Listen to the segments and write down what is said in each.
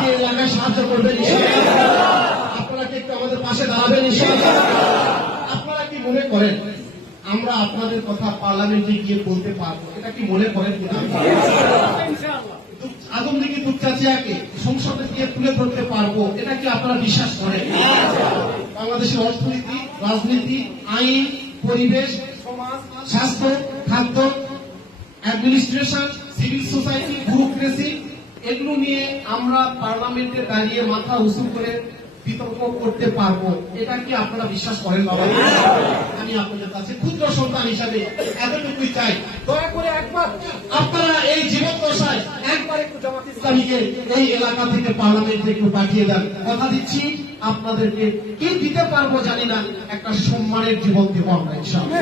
সাহায্য করবেন আপনারা কি একটু আমাদের পাশে দাঁড়াবেন আপনারা কি মনে করেন আমরা আপনাদের কথা পার্লামেন্টে গিয়ে বলতে পারব? এটা কি মনে করেন কিনা? আদমদিকে দুপচাচিয়াকে সংসদে গিয়ে তুলে ধরতে পারব, এটা কি আপনারা বিশ্বাস করেন? বাংলাদেশের অর্থনীতি, রাজনীতি, আইন, পরিবেশ, সমাজ, স্বাস্থ্য, খাদ্য অ্যাডমিনিস্ট্রেশন সিভিল সোসাইটি ব্যুরোক্রেসি এগুলো নিয়ে আমরা পার্লামেন্টে দাঁড়িয়ে মাথা উঁচু করে বিতর্ক করতে পারব। এটা কি আপনারা বিশ্বাস করেন বাবা? আমি আপনাদের কাছে ক্ষুদ্র সন্তান হিসাবে এতটুকুই চাই। দয়া করে একবার আপনারা এই জীবন দশায় একবার একটু জামাত ইসলামীকে এই এলাকা থেকে পার্লামেন্টে একটু পাঠিয়ে দেন। কথা দিচ্ছি, আপনাদেরকে কি দিতে পারব জানি না। একটা সম্মানের জীবন দেবো আমরা, ইনশাআল্লাহ।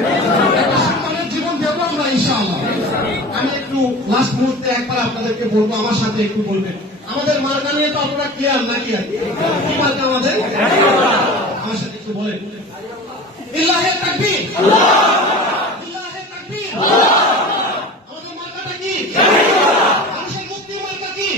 মুহূর্তে একবার আপনাদেরকে বলব, আমার সাথে একটু বলবেন। আমাদের মার্কা নিয়ে তো আপনারা ক্লিয়ার নাকি কি মার্কা আমাদের? আমার সাথে একটু বলেন। আমাদের মার্কাটা কি? মানুষের মুক্তি মার্কা কি?